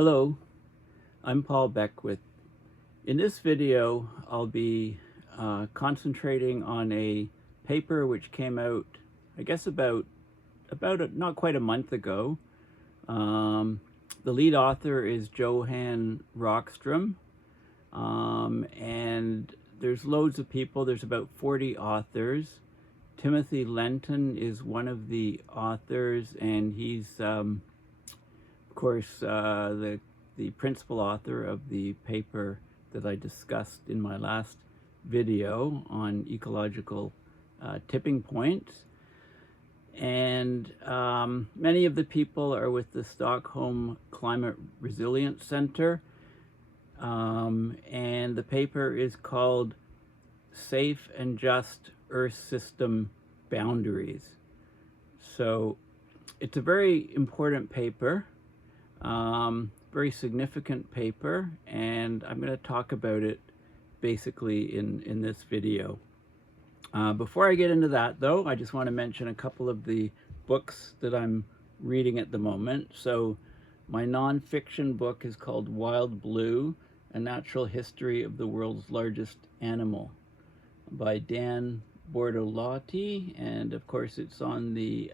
Hello, I'm Paul Beckwith. In this video, I'll be concentrating on a paper which came out, I guess not quite a month ago. The lead author is Johan Rockström, and there's loads of people. There's about 40 authors. Timothy Lenton is one of the authors, and he's of course the principal author of the paper that I discussed in my last video on ecological tipping points. And many of the people are with the Stockholm Climate Resilience Center, and the paper is called Safe and Just Earth System Boundaries. So it's a very important paper, very significant paper, and I'm going to talk about it basically in this video. Before I get into that, though, I just want to mention a couple of the books that I'm reading at the moment. So my nonfiction book is called Wild Blue, A Natural History of the World's Largest Animal by Dan Bortolotti, and of course it's on the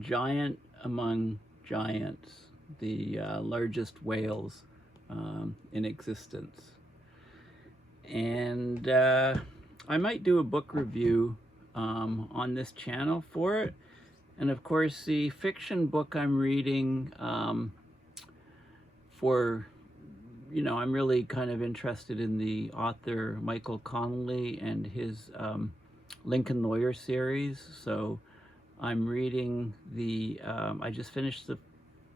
giant among giants, the largest whales in existence. And I might do a book review on this channel for it. And of course the fiction book I'm reading I'm really kind of interested in the author Michael Connolly and his Lincoln Lawyer series. So I'm reading I just finished the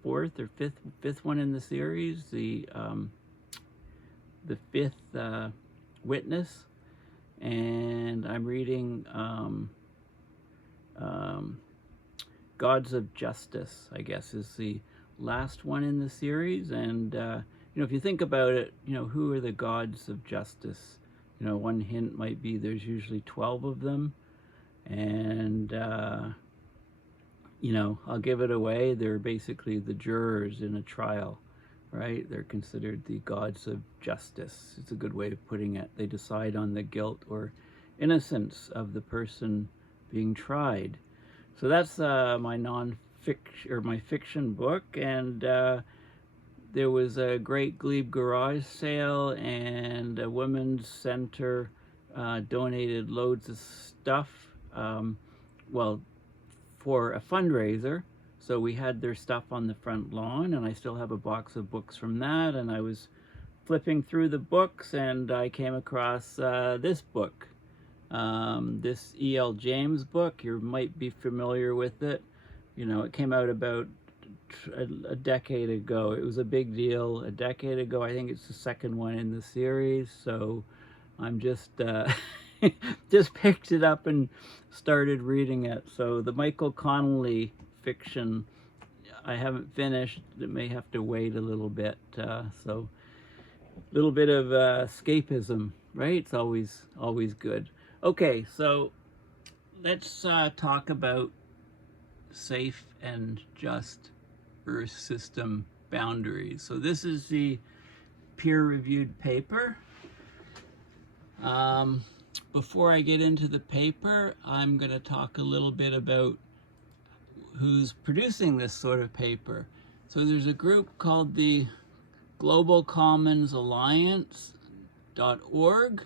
fourth or fifth one in the series, the fifth Witness, and I'm reading Gods of Justice, I guess, is the last one in the series. And if you think about it, who are the gods of justice? One hint might be there's usually 12 of them, and I'll give it away. They're basically the jurors in a trial, right? They're considered the gods of justice. It's a good way of putting it. They decide on the guilt or innocence of the person being tried. So that's my fiction book. And there was a great Glebe garage sale, and a women's center donated loads of stuff, for a fundraiser. So we had their stuff on the front lawn, and I still have a box of books from that. And I was flipping through the books, and I came across this book, this E.L. James book. You might be familiar with it. It came out about a decade ago. It was a big deal a decade ago. I think it's the second one in the series. So I'm just just picked it up and started reading it. So the Michael Connolly fiction, I haven't finished. It may have to wait a little bit. So a little bit of escapism, right? It's always good. Okay, so let's talk about safe and just Earth system boundaries. So this is the peer-reviewed paper. Before I get into the paper, I'm going to talk a little bit about who's producing this sort of paper. So there's a group called the Global Commons Alliance.org,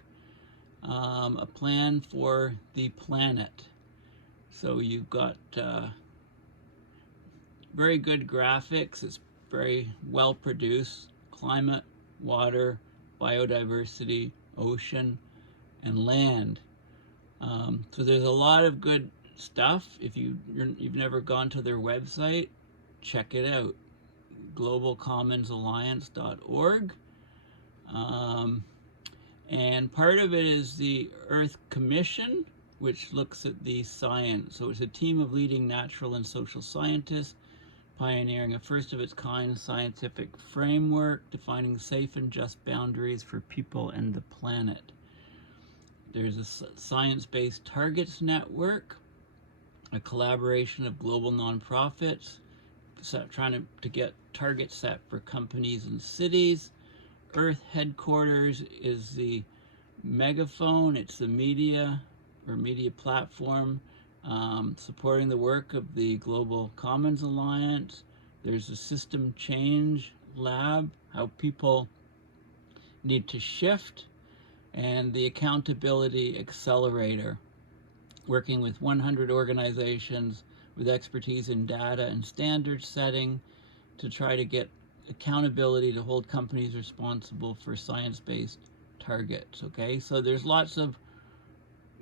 a plan for the planet. So you've got very good graphics. It's very well produced. Climate, water, biodiversity, ocean, and land. So there's a lot of good stuff. If you've never gone to their website, check it out, globalcommonsalliance.org. And part of it is the Earth Commission, which looks at the science. So it's a team of leading natural and social scientists pioneering a first of its kind scientific framework defining safe and just boundaries for people and the planet. There's a science-based targets network, a collaboration of global nonprofits, trying to get targets set for companies and cities. Earth headquarters is the megaphone. It's the media or media platform supporting the work of the Global Commons Alliance. There's a system change lab, how people need to shift, and the accountability accelerator, working with 100 organizations with expertise in data and standard setting to try to get accountability to hold companies responsible for science-based targets. Okay, so there's lots of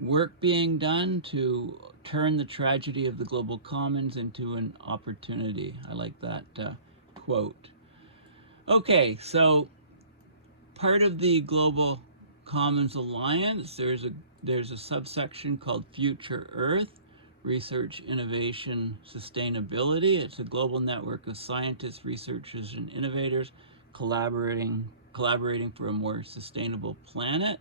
work being done to turn the tragedy of the global commons into an opportunity. I like that quote. Okay, so part of the Global Commons Alliance, there's a subsection called Future Earth, Research, Innovation, Sustainability. It's a global network of scientists, researchers, and innovators collaborating for a more sustainable planet.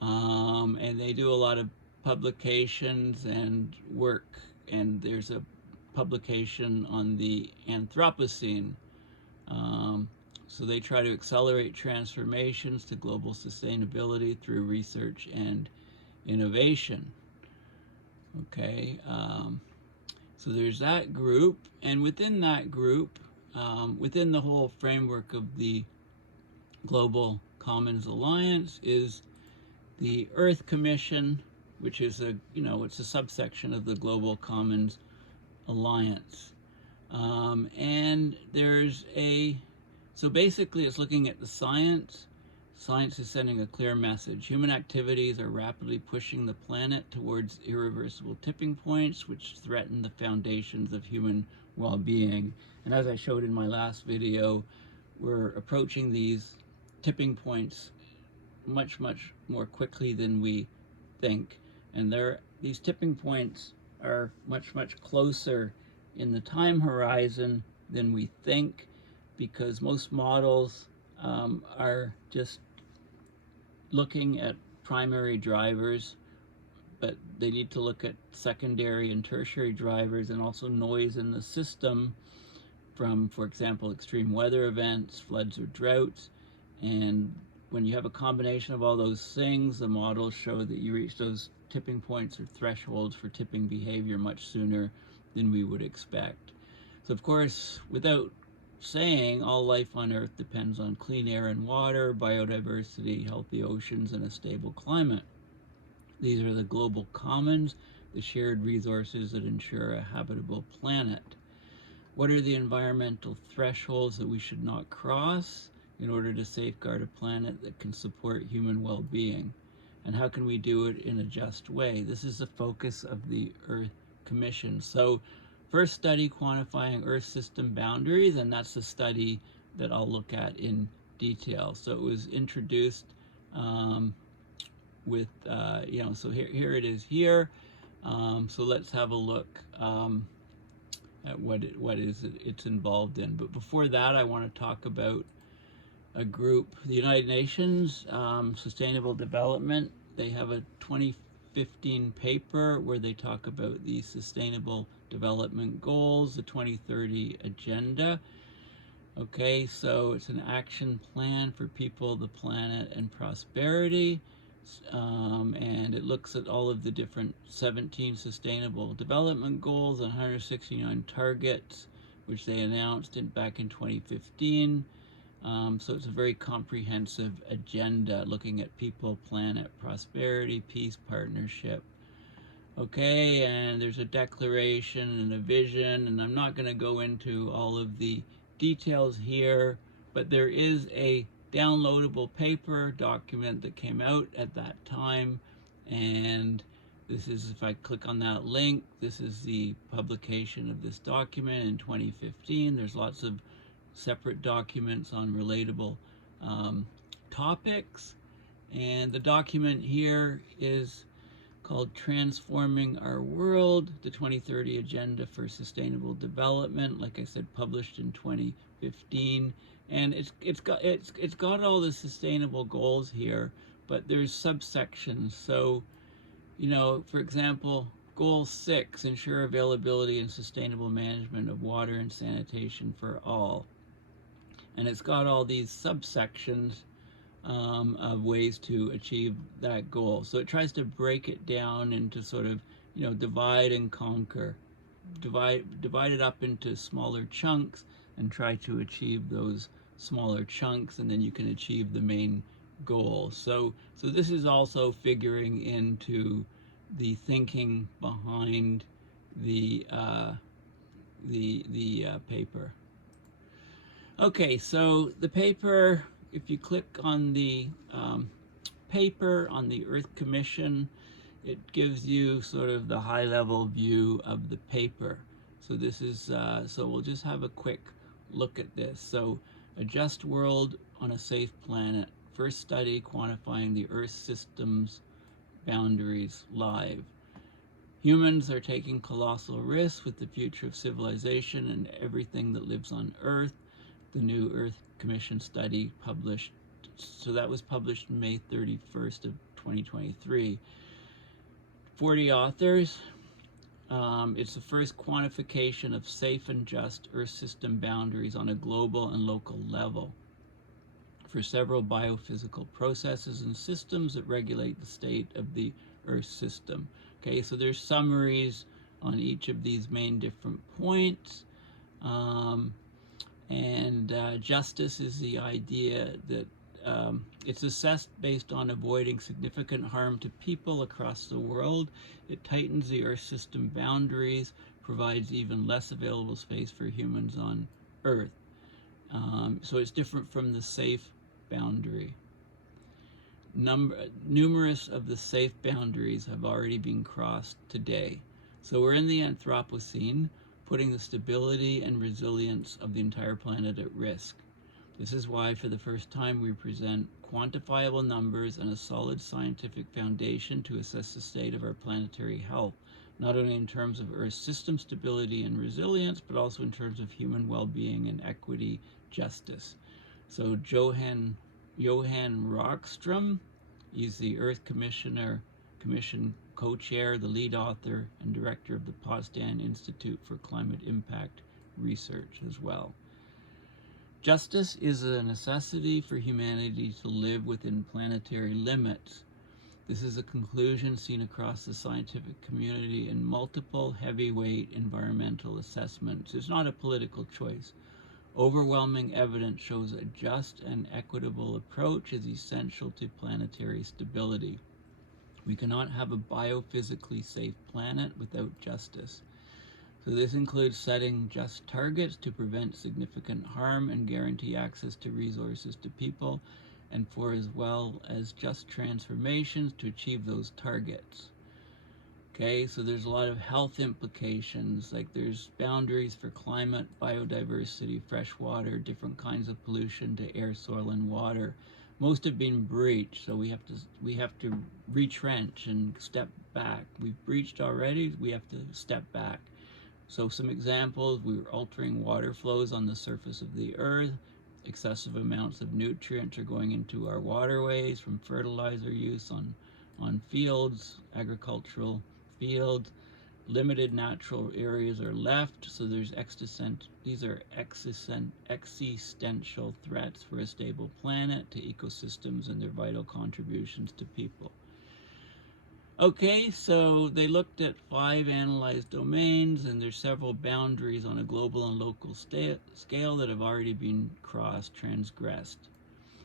And they do a lot of publications and work, and there's a publication on the Anthropocene. So they try to accelerate transformations to global sustainability through research and innovation. Okay, so there's that group, and within that group, within the whole framework of the Global Commons Alliance is the Earth Commission, which is it's a subsection of the Global Commons Alliance. And so basically it's looking at the science. Science is sending a clear message. Human activities are rapidly pushing the planet towards irreversible tipping points, which threaten the foundations of human well-being. And as I showed in my last video, we're approaching these tipping points much more quickly than we think. And these tipping points are much closer in the time horizon than we think, because most models are just looking at primary drivers, but they need to look at secondary and tertiary drivers, and also noise in the system from, for example, extreme weather events, floods or droughts. And when you have a combination of all those things, the models show that you reach those tipping points or thresholds for tipping behavior much sooner than we would expect. So of course, without saying, all life on Earth depends on clean air and water, biodiversity, healthy oceans, and a stable climate. These are the global commons, the shared resources that ensure a habitable planet. What are the environmental thresholds that we should not cross in order to safeguard a planet that can support human well-being? And how can we do it in a just way? This is the focus of the Earth Commission. So first study, Quantifying Earth System Boundaries, and that's the study that I'll look at in detail. So it was introduced with, so here it is here. So let's have a look at what it's involved in. But before that, I want to talk about a group, the United Nations Sustainable Development. They have a 2015 paper where they talk about the Sustainable Development Goals, the 2030 Agenda. Okay, so it's an action plan for people, the planet, and prosperity. And it looks at all of the different 17 Sustainable Development Goals and 169 targets, which they announced back in 2015. So it's a very comprehensive agenda looking at people, planet, prosperity, peace, partnership. Okay, and there's a declaration and a vision, and I'm not going to go into all of the details here, but there is a downloadable paper document that came out at that time, and this is, if I click on that link, this is the publication of this document in 2015. There's lots of separate documents on relatable topics, and the document here is called Transforming Our World, the 2030 Agenda for Sustainable Development, like I said, published in 2015. And it's got all the sustainable goals here, but there's subsections. So, for example, Goal 6, ensure availability and sustainable management of water and sanitation for all. And it's got all these subsections of ways to achieve that goal. So it tries to break it down into sort of, divide and conquer. Divide it up into smaller chunks and try to achieve those smaller chunks, and then you can achieve the main goal. So this is also figuring into the thinking behind the paper. Okay, so the paper, if you click on the paper on the Earth Commission, it gives you sort of the high-level view of the paper. So this is, so we'll just have a quick look at this. So, a just world on a safe planet. First study quantifying the Earth system's boundaries live. Humans are taking colossal risks with the future of civilization and everything that lives on Earth. The new Earth Commission study published, so that was published May 31st of 2023. 40 authors. It's the first quantification of safe and just Earth system boundaries on a global and local level for several biophysical processes and systems that regulate the state of the Earth system. Okay, so there's summaries on each of these main different points. Justice is the idea that it's assessed based on avoiding significant harm to people across the world. It tightens the Earth system boundaries, provides even less available space for humans on Earth. So it's different from the safe boundary. Numerous of the safe boundaries have already been crossed today. So we're in the Anthropocene, putting the stability and resilience of the entire planet at risk. This is why, for the first time, we present quantifiable numbers and a solid scientific foundation to assess the state of our planetary health, not only in terms of Earth system stability and resilience, but also in terms of human well-being and equity justice. So Johan Rockström, he's the Earth Commission co-chair, the lead author, and director of the Potsdam Institute for Climate Impact Research as well. Justice is a necessity for humanity to live within planetary limits. This is a conclusion seen across the scientific community in multiple heavyweight environmental assessments. It's not a political choice. Overwhelming evidence shows a just and equitable approach is essential to planetary stability. We cannot have a biophysically safe planet without justice. So this includes setting just targets to prevent significant harm and guarantee access to resources to people, and for as well as just transformations to achieve those targets. Okay, so there's a lot of health implications, like there's boundaries for climate, biodiversity, fresh water, different kinds of pollution to air, soil, and water. Most have been breached, so we have to retrench and step back. We've breached already, we have to step back. So some examples, we're altering water flows on the surface of the Earth. Excessive amounts of nutrients are going into our waterways from fertilizer use on fields, agricultural fields. Limited natural areas are left, so these are existential threats for a stable planet, to ecosystems and their vital contributions to people. Okay, so they looked at 5 analyzed domains, and there's several boundaries on a global and local scale that have already been transgressed.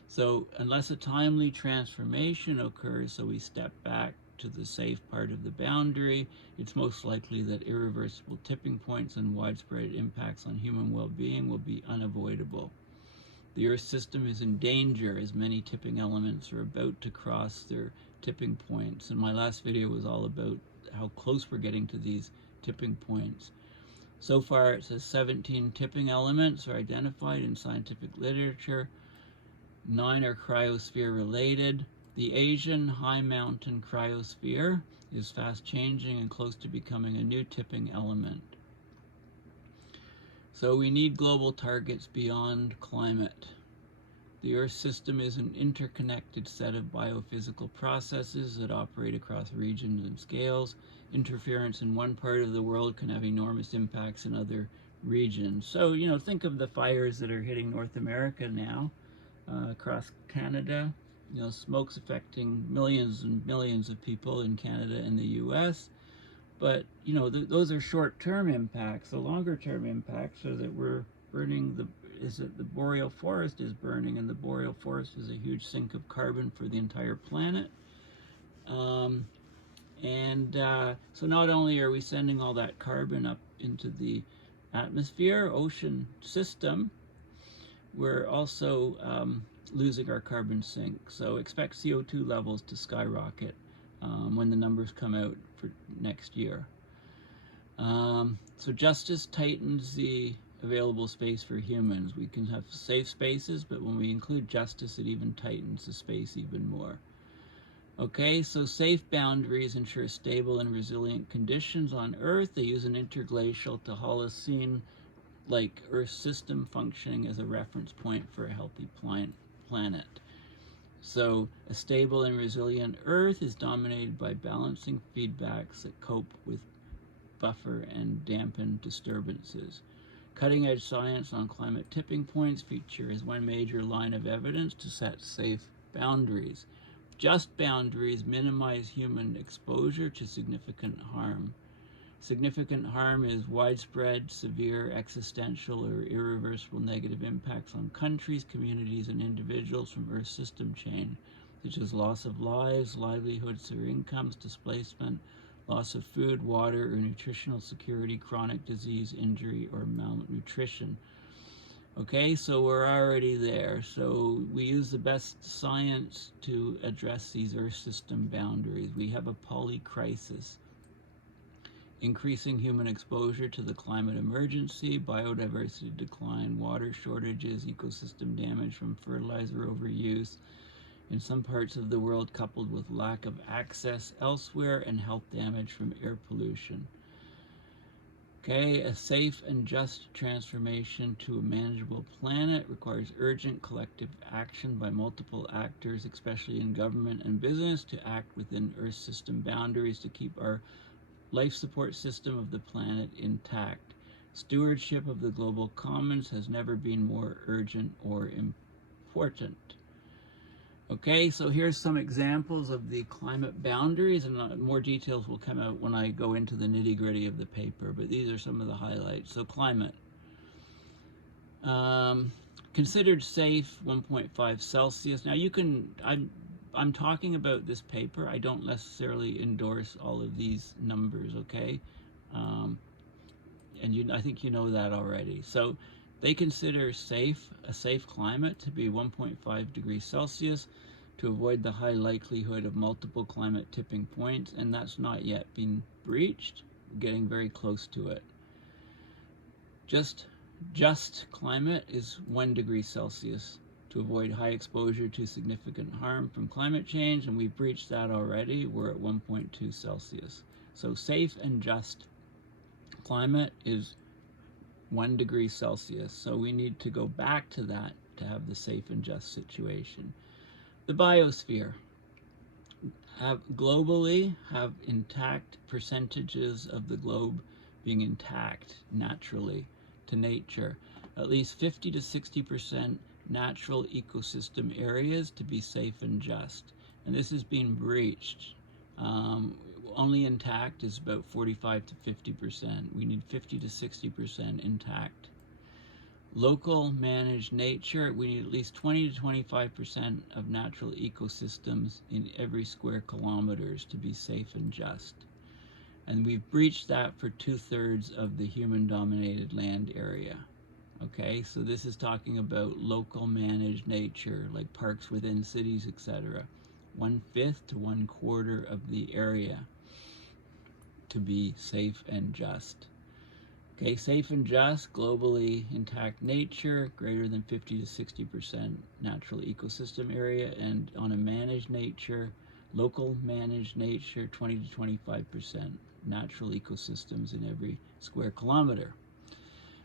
So unless a timely transformation occurs, so we step back to the safe part of the boundary, it's most likely that irreversible tipping points and widespread impacts on human well-being will be unavoidable. The Earth system is in danger as many tipping elements are about to cross their tipping points. And my last video was all about how close we're getting to these tipping points. So far, it says 17 tipping elements are identified in scientific literature. 9 are cryosphere related. The Asian high mountain cryosphere is fast changing and close to becoming a new tipping element. So we need global targets beyond climate. The Earth system is an interconnected set of biophysical processes that operate across regions and scales. Interference in one part of the world can have enormous impacts in other regions. So, you know, think of the fires that are hitting North America now, across Canada. You know, smoke's affecting millions and millions of people in Canada and the US. But, you know, those are short-term impacts. The longer-term impacts are that we're burning the boreal forest is burning, and the boreal forest is a huge sink of carbon for the entire planet. So not only are we sending all that carbon up into the atmosphere, ocean system, we're also losing our carbon sink. So expect CO2 levels to skyrocket when the numbers come out for next year. So justice tightens the available space for humans. We can have safe spaces, but when we include justice, it even tightens the space even more. Okay, so safe boundaries ensure stable and resilient conditions on Earth. They use an interglacial to Holocene like Earth system functioning as a reference point for a healthy planet. So a stable and resilient Earth is dominated by balancing feedbacks that cope with buffer and dampen disturbances. Cutting-edge science on climate tipping points feature as one major line of evidence to set safe boundaries. Just boundaries minimize human exposure to significant harm. Significant harm is widespread, severe, existential, or irreversible negative impacts on countries, communities, and individuals from Earth's system chain, such as loss of lives, livelihoods or incomes, displacement, loss of food, water, or nutritional security, chronic disease, injury, or malnutrition. Okay, so we're already there. So we use the best science to address these Earth system boundaries. We have a polycrisis. Increasing human exposure to the climate emergency, biodiversity decline, water shortages, ecosystem damage from fertilizer overuse in some parts of the world, coupled with lack of access elsewhere, and health damage from air pollution. Okay, a safe and just transformation to a manageable planet requires urgent collective action by multiple actors, especially in government and business, to act within Earth system boundaries to keep our life support system of the planet intact. Stewardship of the global commons has never been more urgent or important. Okay, so here's some examples of the climate boundaries, and more details will come out when I go into the nitty-gritty of the paper, but these are some of the highlights. So climate. Considered safe, 1.5 Celsius. Now you can, I'm talking about this paper. I don't necessarily endorse all of these numbers, okay? And I think you know that already. So they consider a safe climate to be 1.5 degrees Celsius to avoid the high likelihood of multiple climate tipping points, and that's not yet been breached. We're getting very close to it. Just climate is 1 degree Celsius to avoid high exposure to significant harm from climate change, and we've breached that already. We're at 1.2 Celsius. So safe and just climate is 1 degree Celsius. So we need to go back to that to have the safe and just situation. The biosphere. Globally have intact percentages of the globe being intact naturally to nature. At least 50 to 60% natural ecosystem areas to be safe and just. And this is being breached. Only intact is about 45 to 50%. We need 50 to 60% intact. Local managed nature, we need at least 20 to 25% of natural ecosystems in every square kilometers to be safe and just. And we've breached that for 2/3 of the human-dominated land area. Okay, so this is talking about local managed nature, like parks within cities, etc. 1/5 to 1/4 of the area to be safe and just. Okay, safe and just, globally intact nature, greater than 50 to 60% natural ecosystem area, and on a managed nature, local managed nature, 20 to 25% natural ecosystems in every square kilometer.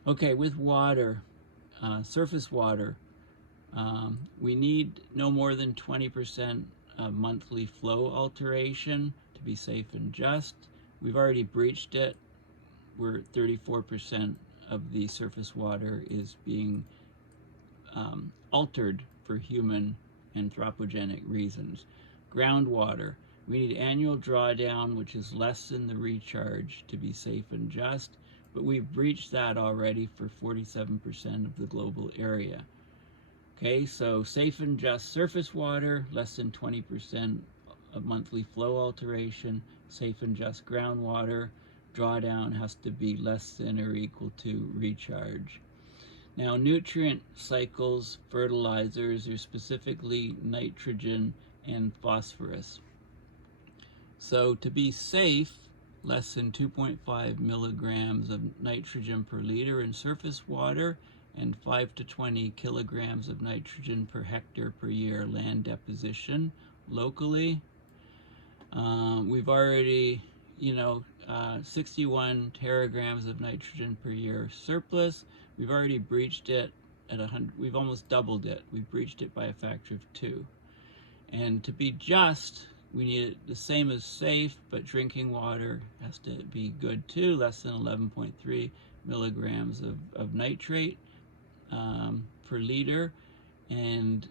Okay, with water, surface water, We need no more than 20% of monthly flow alteration to be safe and just. We've already breached it. We're 34% of the surface water is being altered for human anthropogenic reasons. Groundwater, we need annual drawdown, which is less than the recharge, to be safe and just, but we've breached that already for 47% of the global area. Okay, so safe and just surface water, less than 20% of monthly flow alteration. Safe and just groundwater, drawdown has to be less than or equal to recharge. Now, nutrient cycles, fertilizers are specifically nitrogen and phosphorus. So to be safe, less than 2.5 milligrams of nitrogen per liter in surface water and 5 to 20 kilograms of nitrogen per hectare per year land deposition locally. We've already, 61 teragrams of nitrogen per year surplus. We've already breached it at 100. We've almost doubled it. We've breached it by a factor of 2. And to be just, we need it the same as safe, but drinking water has to be good too, less than 11.3 milligrams of nitrate per liter, and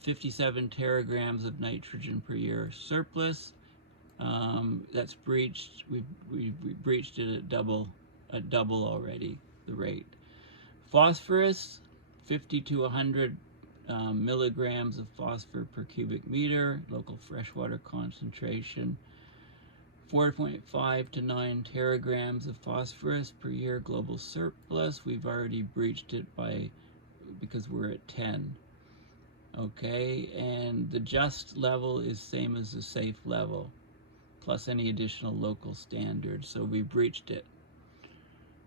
57 teragrams of nitrogen per year surplus. That's breached. We breached it at double already the rate. Phosphorus, 50 to 100 milligrams of phosphor per cubic meter, local freshwater concentration. 4.5 to 9 teragrams of phosphorus per year global surplus. We've already breached it because we're at 10. Okay, and the just level is same as the safe level, plus any additional local standards, so we breached it.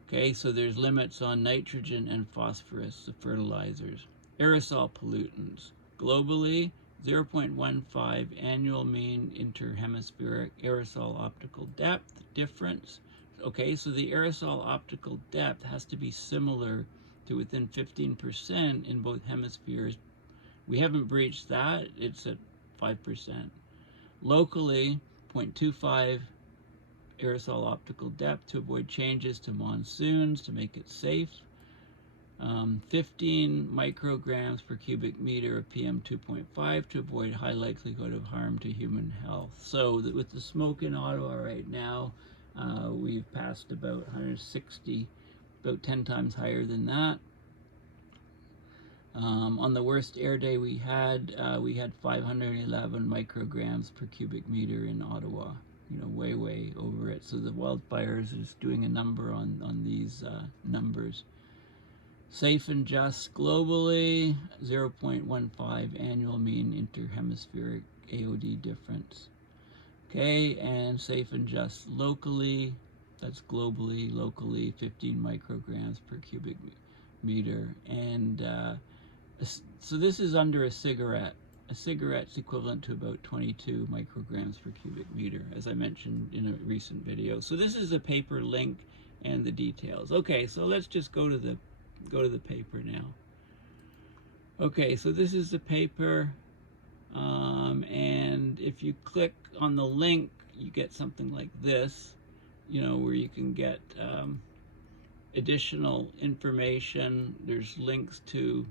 Okay, so there's limits on nitrogen and phosphorus, the fertilizers. Aerosol pollutants. Globally, 0.15 annual mean interhemispheric aerosol optical depth difference. Okay, so the aerosol optical depth has to be similar to within 15% in both hemispheres. We haven't breached that, it's at 5%. Locally, 0.25 aerosol optical depth to avoid changes to monsoons to make it safe. 15 micrograms per cubic meter of PM 2.5 to avoid high likelihood of harm to human health. So with the smoke in Ottawa right now, we've passed about 160, about 10 times higher than that. On the worst air day we had 511 micrograms per cubic meter in Ottawa, way over it. So the wildfires is doing a number on these numbers. Safe and just globally, 0.15 annual mean interhemispheric AOD difference. Okay, and safe and just locally, that's globally, locally 15 micrograms per cubic meter. And so this is under a cigarette. A cigarette's equivalent to about 22 micrograms per cubic meter, as I mentioned in a recent video. So this is a paper link and the details. Okay, so let's just go to the paper now. Okay, so this is the paper, and if you click on the link, you get something like this, where you can get additional information. There's links to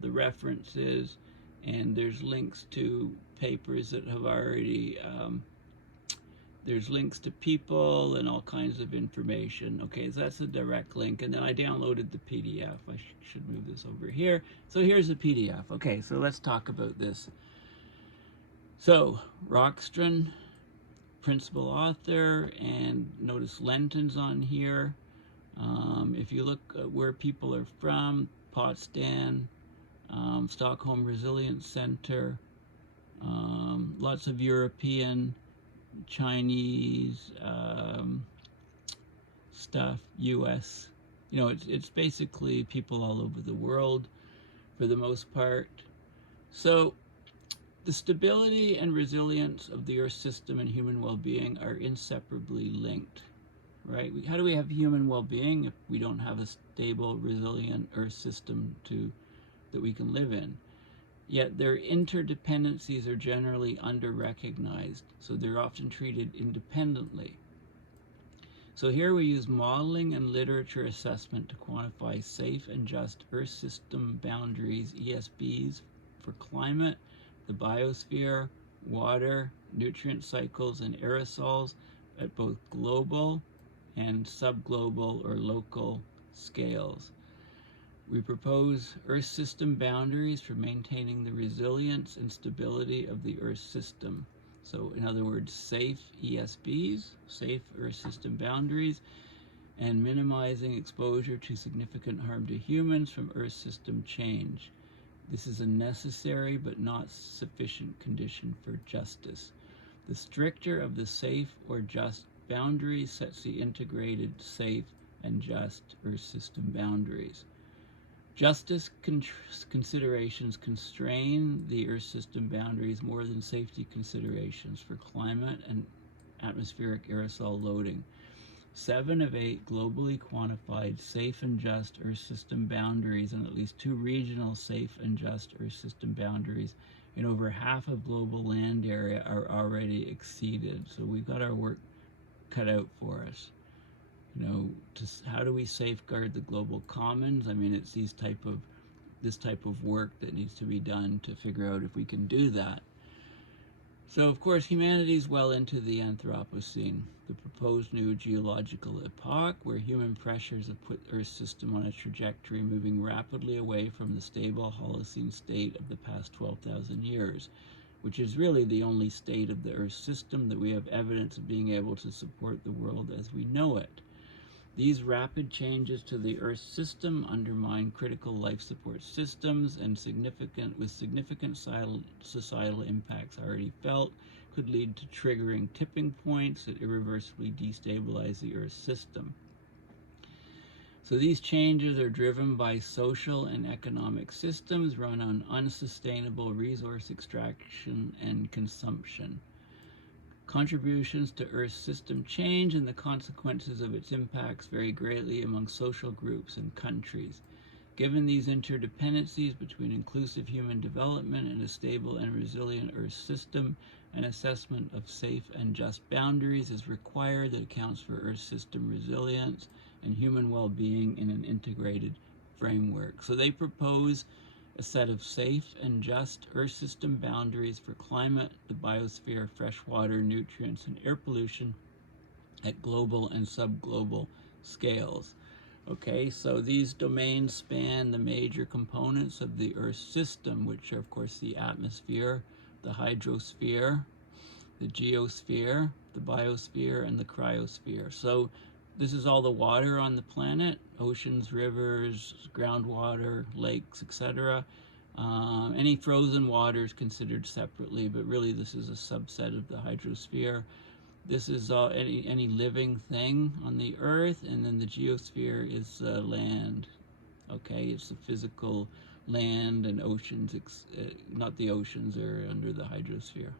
the references, and there's links to papers that have already, there's links to people and all kinds of information. Okay, so that's a direct link, and then I downloaded the PDF. I should move this over here. So here's the PDF. Okay, so let's talk about this. So, Rockstrand, principal author, and notice Lenton's on here. If you look at where people are from, Potsdam, Stockholm Resilience Center, lots of European, Chinese stuff, US. It's basically people all over the world for the most part. So the stability and resilience of the Earth system and human well-being are inseparably linked, right? How do we have human well-being if we don't have a stable, resilient Earth system that we can live in? yet their interdependencies are generally under-recognized, so they're often treated independently. So here we use modeling and literature assessment to quantify safe and just Earth system boundaries, ESBs, for climate, the biosphere, water, nutrient cycles, and aerosols at both global and subglobal or local scales. We propose Earth system boundaries for maintaining the resilience and stability of the Earth system. So in other words, safe ESBs, safe Earth system boundaries, and minimizing exposure to significant harm to humans from Earth system change. This is a necessary but not sufficient condition for justice. The stricter of the safe or just boundaries sets the integrated, safe, and just Earth system boundaries. Justice considerations constrain the Earth system boundaries more than safety considerations for climate and atmospheric aerosol loading. 7 of 8 globally quantified safe and just Earth system boundaries and at least 2 regional safe and just Earth system boundaries in over half of global land area are already exceeded. So we've got our work cut out for us. You know, how do we safeguard the global commons? I mean, it's this type of work that needs to be done to figure out if we can do that. So, of course, humanity is well into the Anthropocene, the proposed new geological epoch where human pressures have put Earth's system on a trajectory moving rapidly away from the stable Holocene state of the past 12,000 years, which is really the only state of the Earth system that we have evidence of being able to support the world as we know it. These rapid changes to the Earth system undermine critical life support systems and with significant societal impacts already felt, could lead to triggering tipping points that irreversibly destabilize the Earth system. So these changes are driven by social and economic systems run on unsustainable resource extraction and consumption. Contributions to Earth's system change and the consequences of its impacts vary greatly among social groups and countries. Given these interdependencies between inclusive human development and a stable and resilient Earth system, an assessment of safe and just boundaries is required that accounts for Earth system resilience and human well-being in an integrated framework. So they propose a set of safe and just Earth system boundaries for climate, the biosphere, freshwater, nutrients, and air pollution at global and subglobal scales. Okay, so these domains span the major components of the Earth system, which are, of course, the atmosphere, the hydrosphere, the geosphere, the biosphere, and the cryosphere. So this is all the water on the planet, oceans, rivers, groundwater, lakes, etc. Any frozen water is considered separately, but really this is a subset of the hydrosphere. This is any living thing on the Earth, and then the geosphere is land. Okay, it's the physical land, and oceans, not the oceans, are under the hydrosphere.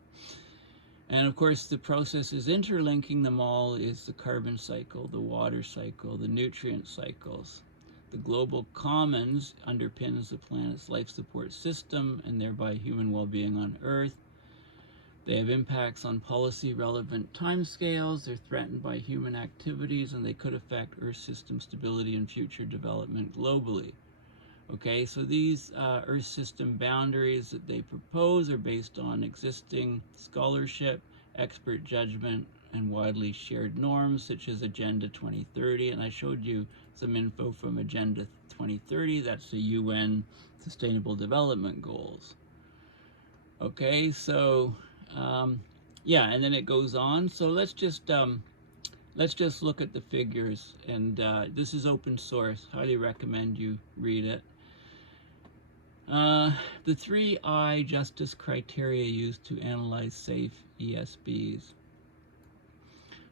And of course, the processes interlinking them all is the carbon cycle, the water cycle, the nutrient cycles. The global commons underpins the planet's life support system and thereby human well-being on Earth. They have impacts on policy-relevant timescales. They're threatened by human activities, and they could affect Earth system stability and future development globally. Okay, so these Earth system boundaries that they propose are based on existing scholarship, expert judgment, and widely shared norms such as Agenda 2030. And I showed you some info from Agenda 2030. That's the UN Sustainable Development Goals. Okay, so yeah, and then it goes on. So let's just look at the figures. And this is open source. Highly recommend you read it. The 3I justice criteria used to analyze safe ESBs.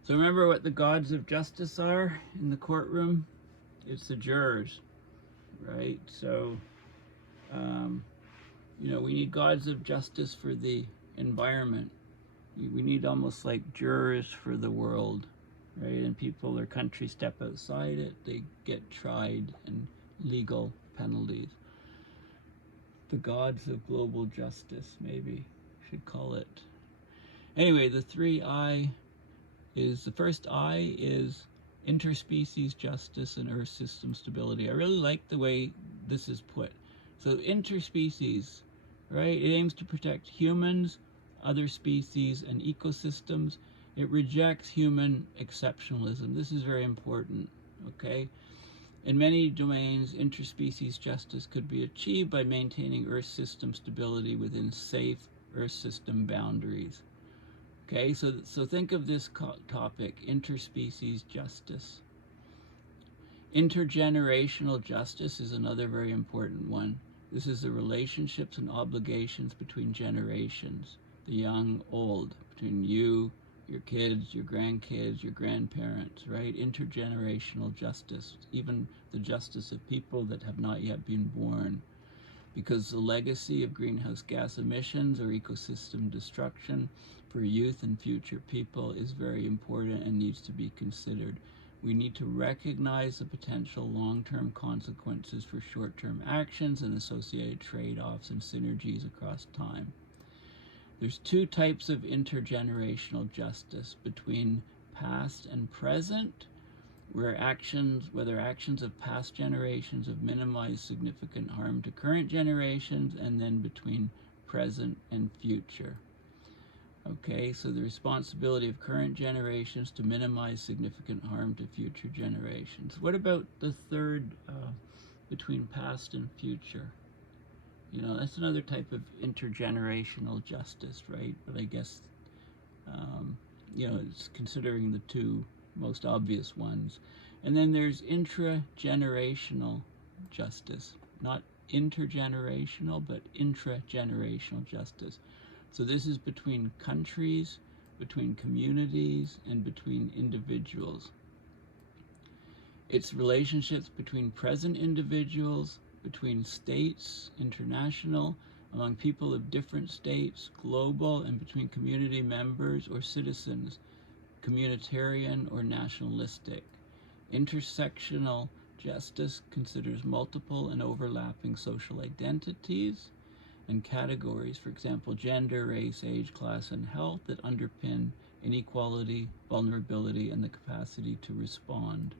So remember what the gods of justice are in the courtroom? It's the jurors, right? So, you know, we need gods of justice for the environment. We need almost like jurors for the world, right? And people or countries step outside it, they get tried and legal penalties. The gods of global justice, maybe should call it. Anyway, the 3I is, the first I is interspecies justice and Earth system stability. I really like the way this is put. So interspecies, right? It aims to protect humans, other species, and ecosystems. It rejects human exceptionalism. This is very important, okay? In many domains, interspecies justice could be achieved by maintaining Earth system stability within safe Earth system boundaries. Okay, so think of this topic, interspecies justice. Intergenerational justice is another very important one. This is the relationships and obligations between generations, the young, old, between you, your kids, your grandkids, your grandparents, right? Intergenerational justice, even the justice of people that have not yet been born. Because the legacy of greenhouse gas emissions or ecosystem destruction for youth and future people is very important and needs to be considered. We need to recognize the potential long-term consequences for short-term actions and associated trade-offs and synergies across time. There's two types of intergenerational justice: between past and present, whether actions of past generations have minimized significant harm to current generations, and then between present and future. Okay, so the responsibility of current generations to minimize significant harm to future generations. What about the third, between past and future? You know, that's another type of intergenerational justice, right? But I guess, you know, it's considering the two most obvious ones. And then there's intragenerational justice, not intergenerational, but intragenerational justice. So this is between countries, between communities, and between individuals. It's relationships between present individuals, between states, international, among people of different states, global, and between community members or citizens, communitarian or nationalistic. Intersectional justice considers multiple and overlapping social identities and categories, for example, gender, race, age, class, and health, that underpin inequality, vulnerability, and the capacity to respond.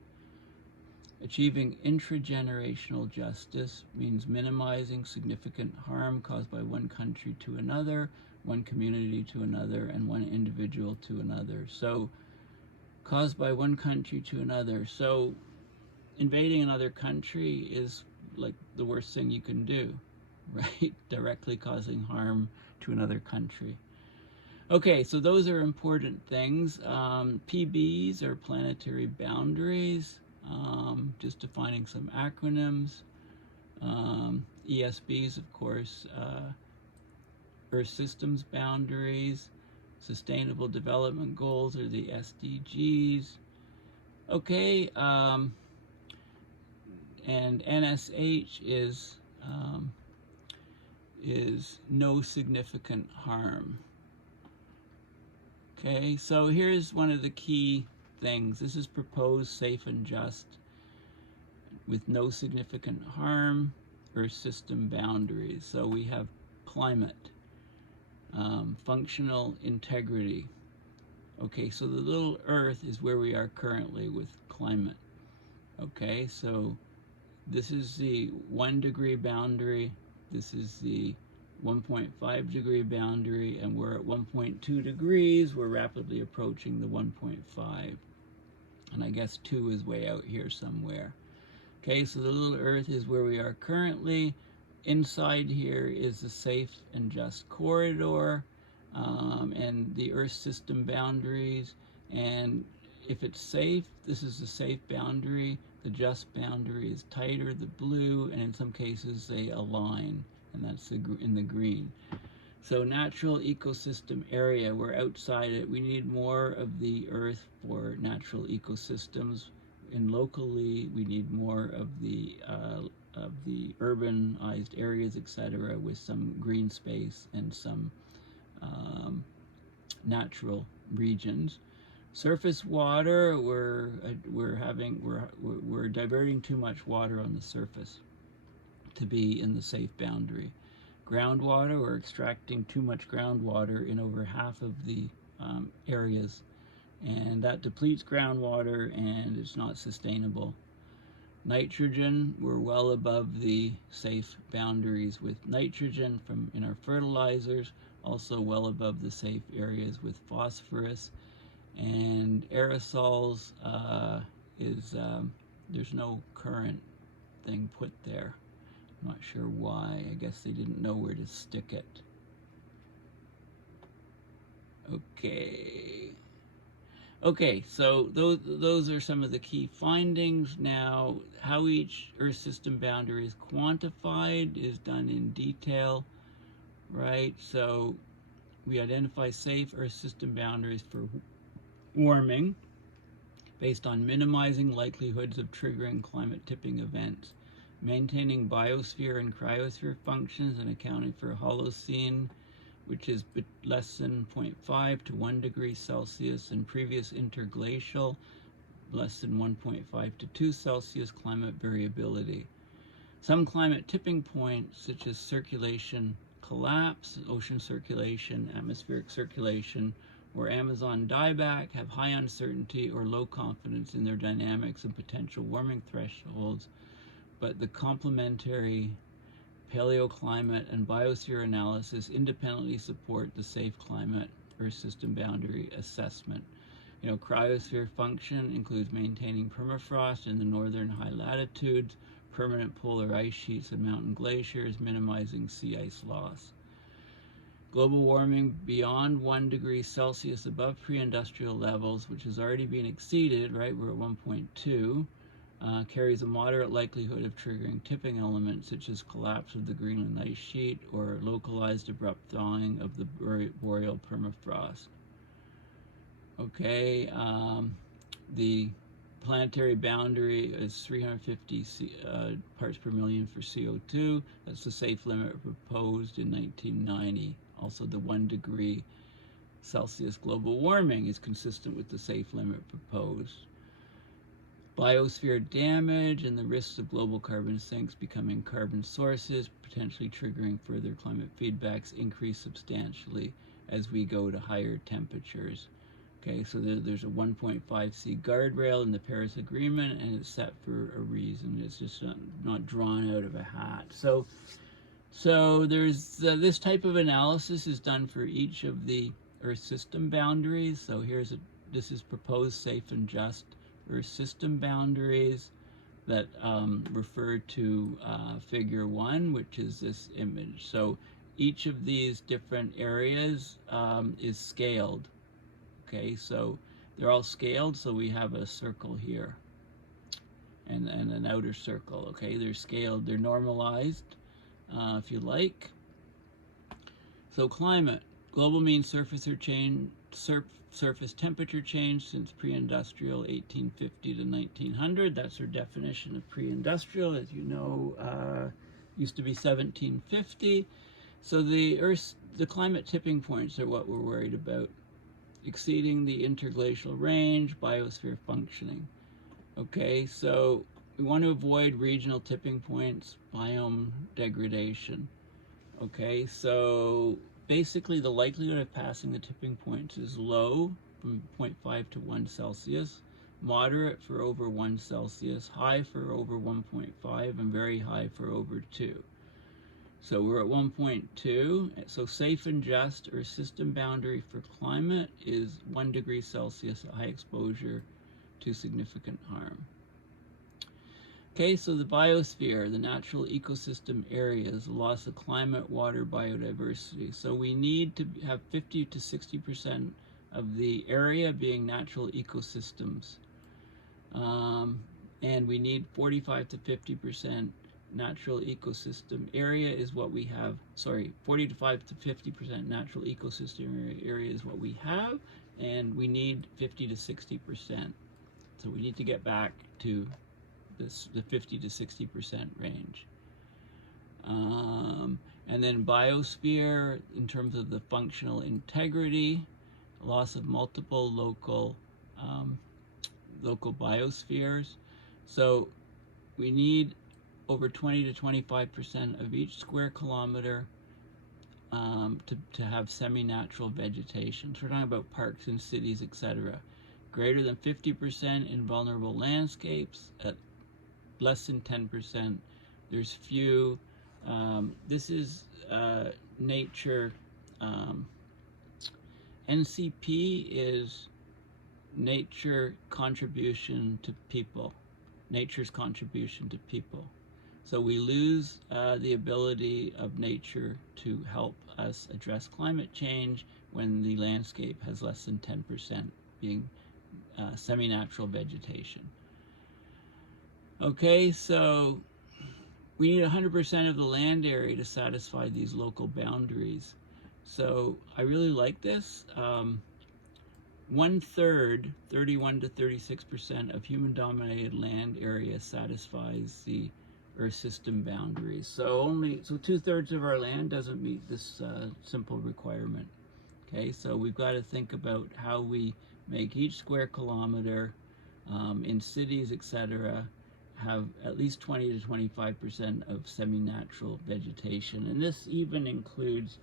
Achieving intragenerational justice means minimizing significant harm caused by one country to another, one community to another, and one individual to another. So, caused by one country to another. So, invading another country is like the worst thing you can do, right? Directly causing harm to another country. Okay, so those are important things. PBs are planetary boundaries. Just defining some acronyms. ESBs, of course, Earth Systems Boundaries. Sustainable Development Goals are the SDGs. Okay, and NSH is no significant harm. Okay, so here's one of the key things. This is proposed, safe, and just, with no significant harm, Earth system boundaries. So we have climate, functional integrity. Okay, so the little Earth is where we are currently with climate. Okay, so this is the 1 degree boundary, this is the 1.5 degree boundary, and we're at 1.2 degrees. We're rapidly approaching the 1.5. And I guess 2 is way out here somewhere. Okay, so the little Earth is where we are currently. Inside here is the safe and just corridor, and the Earth system boundaries. And if it's safe, this is the safe boundary. The just boundary is tighter, the blue, and in some cases they align, and that's in the green. So natural ecosystem area, we're outside it. We need more of the Earth for natural ecosystems. And locally, we need more of the urbanized areas, etc., with some green space and some natural regions. Surface water, we're diverting too much water on the surface to be in the safe boundary. groundwater or extracting too much groundwater in over half of the areas, and that depletes groundwater and it's not sustainable. Nitrogen, we're well above the safe boundaries with nitrogen from in our fertilizers, also well above the safe areas with phosphorus. And aerosols there's no current thing put there. I'm not sure why. I guess they didn't know where to stick it. Okay, so those are some of the key findings. Now, how each Earth system boundary is quantified is done in detail, right? So we identify safe Earth system boundaries for warming based on minimizing likelihoods of triggering climate tipping events, maintaining biosphere and cryosphere functions, and accounting for Holocene, which is less than 0.5 to 1 degree Celsius, and previous interglacial, less than 1.5 to 2 Celsius climate variability. Some climate tipping points, such as circulation collapse, ocean circulation, atmospheric circulation, or Amazon dieback, have high uncertainty or low confidence in their dynamics and potential warming thresholds, but the complementary paleoclimate and biosphere analysis independently support the safe climate Earth system boundary assessment. Cryosphere function includes maintaining permafrost in the northern high latitudes, permanent polar ice sheets and mountain glaciers, minimizing sea ice loss. Global warming beyond 1 degree Celsius above pre-industrial levels, which has already been exceeded, right? We're at 1.2. Carries a moderate likelihood of triggering tipping elements such as collapse of the Greenland ice sheet or localized abrupt thawing of the boreal permafrost. Okay, the planetary boundary is 350 parts per million for CO2. That's the safe limit proposed in 1990. Also, the 1 degree Celsius global warming is consistent with the safe limit proposed. Biosphere damage and the risks of global carbon sinks becoming carbon sources, potentially triggering further climate feedbacks, increase substantially as we go to higher temperatures. Okay, so there's a 1.5C guardrail in the Paris Agreement, and it's set for a reason. It's just not drawn out of a hat. So there's this type of analysis is done for each of the Earth system boundaries. So this is proposed safe and just Earth system boundaries that refer to figure 1, which is this image. So each of these different areas is scaled. Okay, so they're all scaled, so we have a circle here and an outer circle. Okay, they're scaled, they're normalized, if you like. So climate, global mean surface temperature change since pre-industrial 1850 to 1900. That's our definition of pre-industrial. As you know, used to be 1750. So the climate tipping points are what we're worried about. Exceeding the interglacial range, biosphere functioning. Okay, so we want to avoid regional tipping points, biome degradation. Okay, so basically the likelihood of passing the tipping points is low, from 0.5 to 1 Celsius, moderate for over 1 Celsius, high for over 1.5, and very high for over 2. So we're at 1.2, so safe and just, or system boundary for climate, is 1 degree Celsius, high exposure to significant harm. Okay, so the biosphere, the natural ecosystem areas, loss of climate, water, biodiversity. So we need to have 50 to 60% of the area being natural ecosystems. And we need 45 to 50% natural ecosystem area is what we have. 45 to 50% natural ecosystem area is what we have, and we need 50 to 60%. So we need to get back to the 50 to 60% range. And then biosphere, in terms of the functional integrity, loss of multiple local biospheres. So we need over 20 to 25% of each square kilometer to have semi-natural vegetation. So we're talking about parks and cities, etc. Greater than 50% in vulnerable landscapes, at less than 10%. There's few. This is nature. NCP is nature contribution to people. Nature's contribution to people. So we lose the ability of nature to help us address climate change when the landscape has less than 10% being semi-natural vegetation. Okay, so we need 100% of the land area to satisfy these local boundaries. So I really like this. 1/3, 31 to 36% of human-dominated land area satisfies the Earth system boundaries. So 2/3 of our land doesn't meet this simple requirement. Okay, so we've got to think about how we make each square kilometer in cities, etc., have at least 20 to 25% of semi-natural vegetation. And this even includes,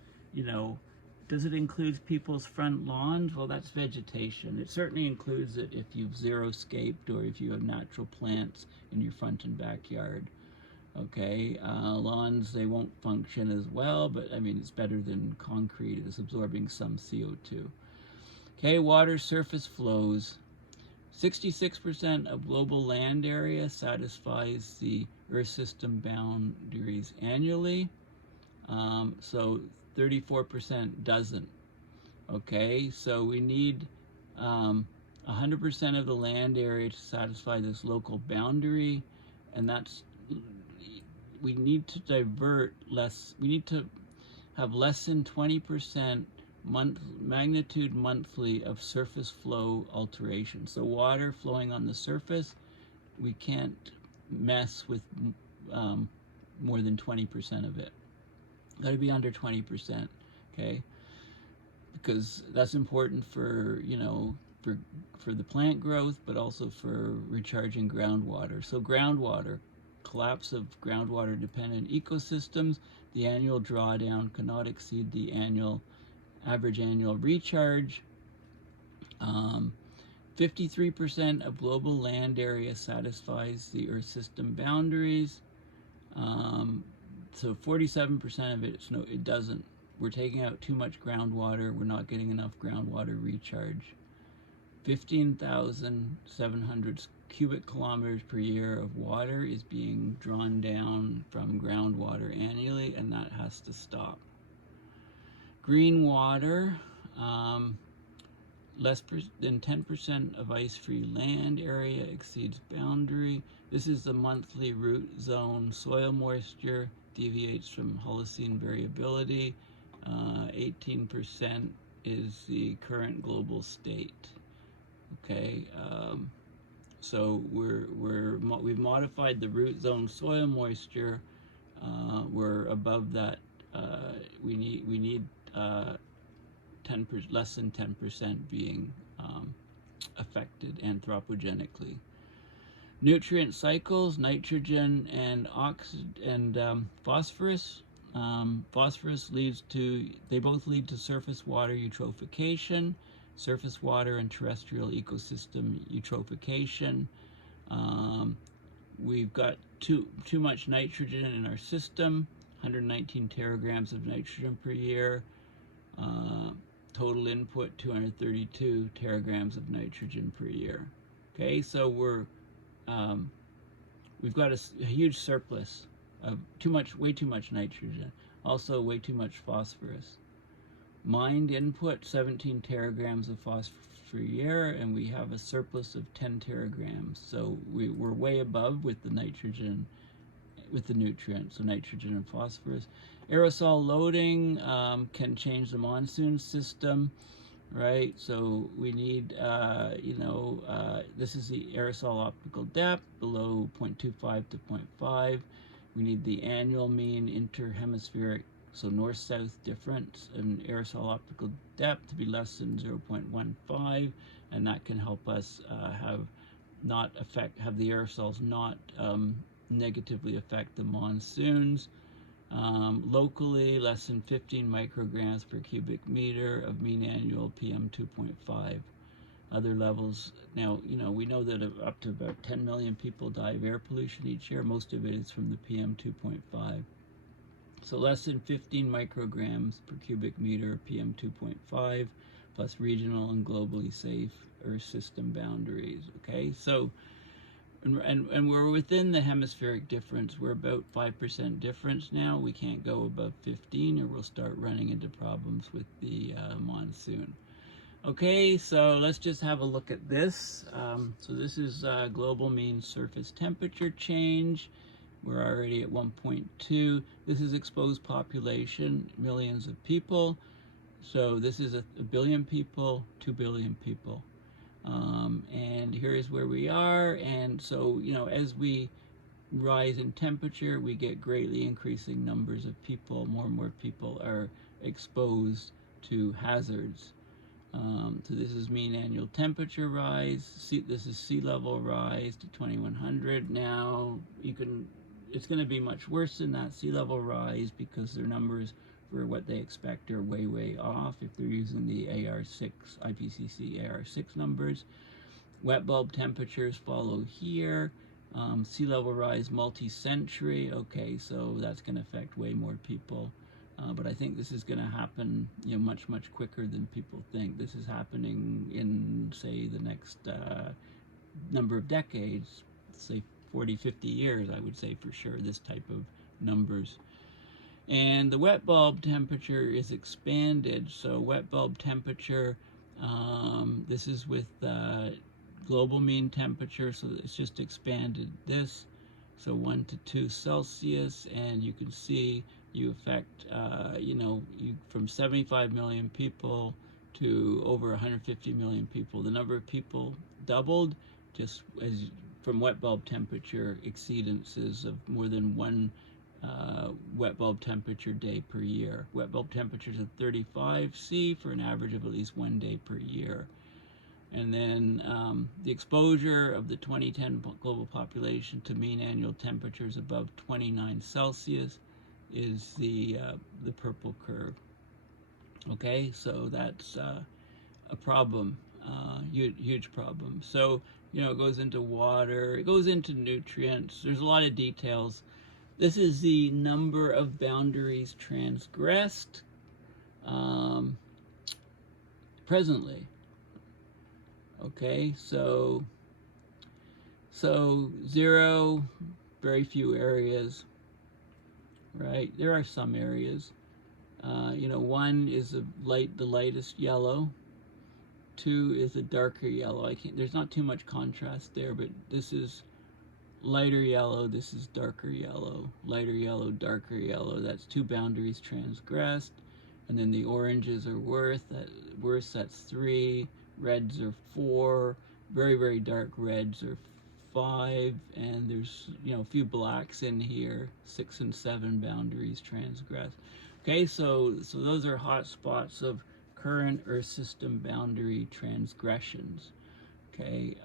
does it include people's front lawns? Well, that's vegetation. It certainly includes it if you've xeriscaped or if you have natural plants in your front and backyard. Okay, lawns, they won't function as well, but I mean, it's better than concrete. It's absorbing some CO2. Okay, water surface flows. 66% of global land area satisfies the Earth system boundaries annually. So 34% doesn't. Okay, so we need 100% of the land area to satisfy this local boundary, and that's, we need to divert less, we need to have less than 20% magnitude monthly of surface flow alteration. So water flowing on the surface, we can't mess with more than 20% of it. Got to be under 20%, okay? Because that's important for, for the plant growth, but also for recharging groundwater. So groundwater, collapse of groundwater dependent ecosystems, the annual drawdown cannot exceed the average annual recharge. 53% of global land area satisfies the Earth system boundaries. So 47% of it, it doesn't. We're taking out too much groundwater. We're not getting enough groundwater recharge. 15,700 cubic kilometers per year of water is being drawn down from groundwater annually, and that has to stop. Green water, less than 10% of ice-free land area exceeds boundary. This is the monthly root zone soil moisture, deviates from Holocene variability. 18% is the current global state. Okay, so we've modified the root zone soil moisture. We're above that. We need 10%, less than 10% being affected anthropogenically. Nutrient cycles, nitrogen and phosphorus. Phosphorus they both lead to surface water eutrophication, surface water and terrestrial ecosystem eutrophication. We've got too much nitrogen in our system, 119 teragrams of nitrogen per year. Total input, 232 teragrams of nitrogen per year. Okay, so we've got a huge surplus of way too much nitrogen. Also way too much phosphorus. Mined input, 17 teragrams of phosphorus per year, and we have a surplus of 10 teragrams. So we're way above with the nitrogen, with the nutrients, so nitrogen and phosphorus. Aerosol loading can change the monsoon system, right? So we need, this is the aerosol optical depth, below 0.25 to 0.5. We need the annual mean interhemispheric, so north-south difference in aerosol optical depth to be less than 0.15, and that can help us have the aerosols not negatively affect the monsoons. Locally, less than 15 micrograms per cubic meter of mean annual PM 2.5. Other levels, now, we know that up to about 10 million people die of air pollution each year. Most of it is from the PM 2.5. So less than 15 micrograms per cubic meter of PM 2.5, plus regional and globally safe Earth system boundaries. Okay, so and we're within the hemispheric difference. We're about 5% difference now. We can't go above 15 or we'll start running into problems with the monsoon. Okay, so let's just have a look at this. So this is global mean surface temperature change. We're already at 1.2. This is exposed population, millions of people. So this is a billion people, 2 billion people. And here's where we are. And so, as we rise in temperature, we get greatly increasing numbers of people. More and more people are exposed to hazards. So this is mean annual temperature rise. This is sea level rise to 2100. Now it's going to be much worse than that sea level rise because their numbers for what they expect are way, way off if they're using the AR6, IPCC AR6 numbers. Wet bulb temperatures follow here. Sea level rise multi-century. Okay, so that's going to affect way more people. But I think this is going to happen, much, much quicker than people think. This is happening in, say, the next number of decades, say 40, 50 years, I would say for sure, this type of numbers. And the wet bulb temperature is expanded. So wet bulb temperature, this is with global mean temperature, so it's just expanded this. So 1 to 2 Celsius, and you can see you affect, from 75 million people to over 150 million people. The number of people doubled just as from wet bulb temperature exceedances of more than one wet bulb temperature day per year. Wet bulb temperatures of 35 C for an average of at least 1 day per year. And then the exposure of the 2010 global population to mean annual temperatures above 29 Celsius is the purple curve. Okay, so that's a problem, huge problem. So, it goes into water, it goes into nutrients, there's a lot of details. This is the number of boundaries transgressed presently. Okay, so 0, very few areas, right? There are some areas. 1 is the lightest yellow. 2 is a darker yellow. There's not too much contrast there, but this is lighter yellow, this is darker yellow, lighter yellow, darker yellow. That's 2 boundaries transgressed. And then the oranges are worse, that's 3. Reds are 4. Very, very dark reds are 5. And there's, a few blacks in here. 6 and 7 boundaries transgressed. Okay, so those are hot spots of current Earth system boundary transgressions. Okay,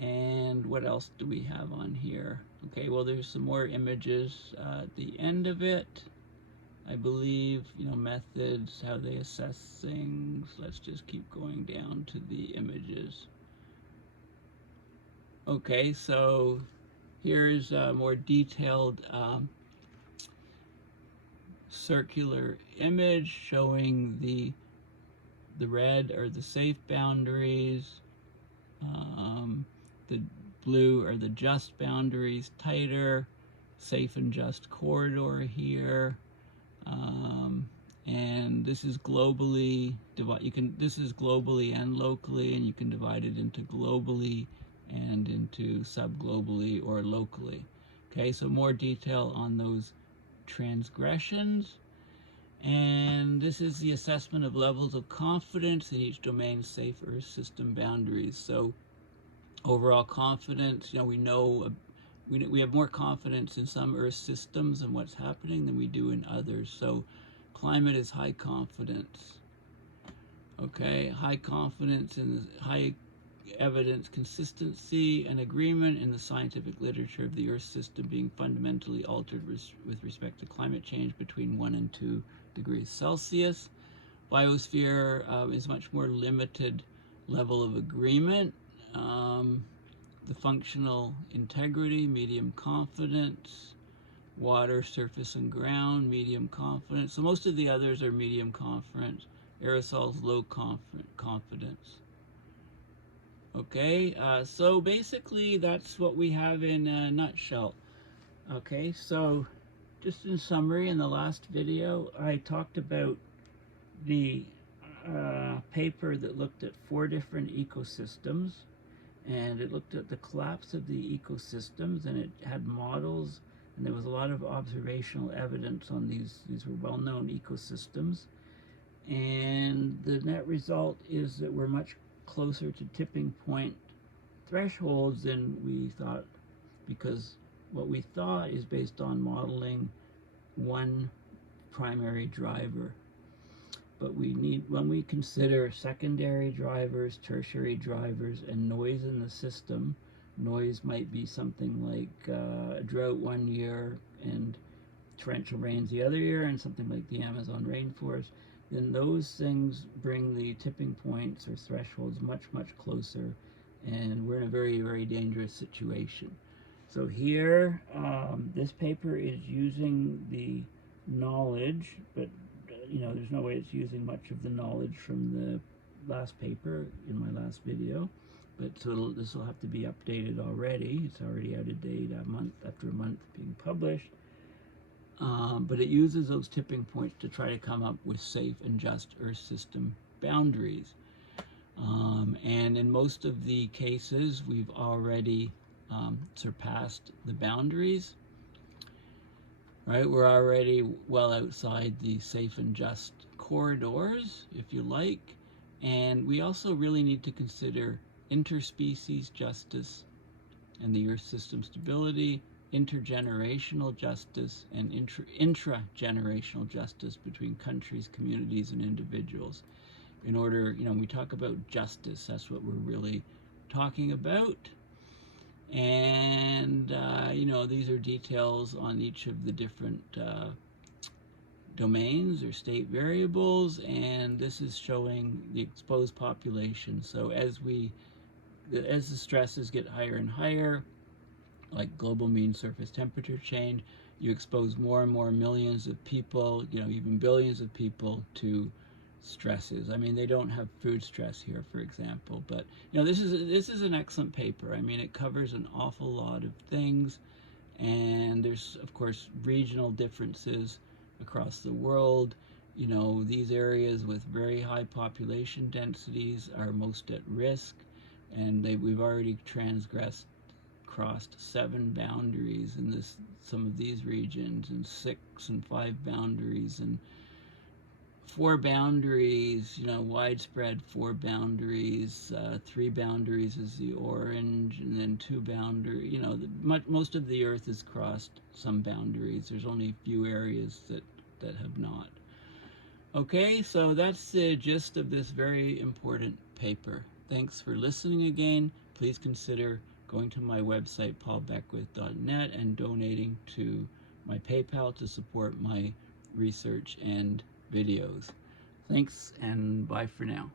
and what else do we have on here? Okay, well, there's some more images at the end of it. I believe, methods, how they assess things. Let's just keep going down to the images. Okay, so here's a more detailed circular image showing the red are the safe boundaries, the blue are the just boundaries, tighter, safe and just corridor here. And this is globally this is globally and locally, and you can divide it into globally and into subglobally or locally. Okay, so more detail on those transgressions. And this is the assessment of levels of confidence in each domain's safe Earth system boundaries. So overall confidence, we know we have more confidence in some Earth systems and what's happening than we do in others. So climate is high confidence. Okay, high confidence in high evidence consistency and agreement in the scientific literature of the Earth system being fundamentally altered with respect to climate change between 1 and 2 degrees Celsius. Biosphere is much more limited level of agreement. The functional integrity, medium confidence. Water, surface, and ground, medium confidence. So most of the others are medium confidence. Aerosols, low confidence. Okay, so basically that's what we have in a nutshell. Okay, so just in summary, in the last video, I talked about the paper that looked at 4 different ecosystems, and it looked at the collapse of the ecosystems, and it had models, and there was a lot of observational evidence on these. These were well-known ecosystems, and the net result is that we're much closer to tipping point thresholds than we thought, because what we thought is based on modeling one primary driver. But we need, when we consider secondary drivers, tertiary drivers, and noise in the system, noise might be something like a drought one year and torrential rains the other year, and something like the Amazon rainforest, then those things bring the tipping points or thresholds much, much closer, and we're in a very, very dangerous situation. So here, this paper is using the knowledge, but there's no way it's using much of the knowledge from the last paper in my last video. But so this will have to be updated already. It's already out of date after a month being published. But it uses those tipping points to try to come up with safe and just Earth system boundaries. And in most of the cases, we've already surpassed the boundaries. Right, we're already well outside the safe and just corridors, if you like. And we also really need to consider interspecies justice and the Earth system stability, intergenerational justice, and intragenerational justice between countries, communities, and individuals. In order, when we talk about justice, that's what we're really talking about. And, these are details on each of the different domains or state variables, and this is showing the exposed population. So as the stresses get higher and higher, like global mean surface temperature change, you expose more and more millions of people, even billions of people to stresses. I mean, they don't have food stress here, for example, but this is an excellent paper. I mean, it covers an awful lot of things, and there's of course regional differences across the world. These areas with very high population densities are most at risk, and we've already crossed 7 boundaries in some of these regions, and 6 and 5 boundaries, and 4 boundaries, widespread 4 boundaries, 3 boundaries is the orange, and then 2 boundaries. Most of the Earth has crossed some boundaries. There's only a few areas that have not. Okay, so that's the gist of this very important paper. Thanks for listening again. Please consider going to my website, paulbeckwith.net, and donating to my PayPal to support my research and videos. Thanks, and bye for now.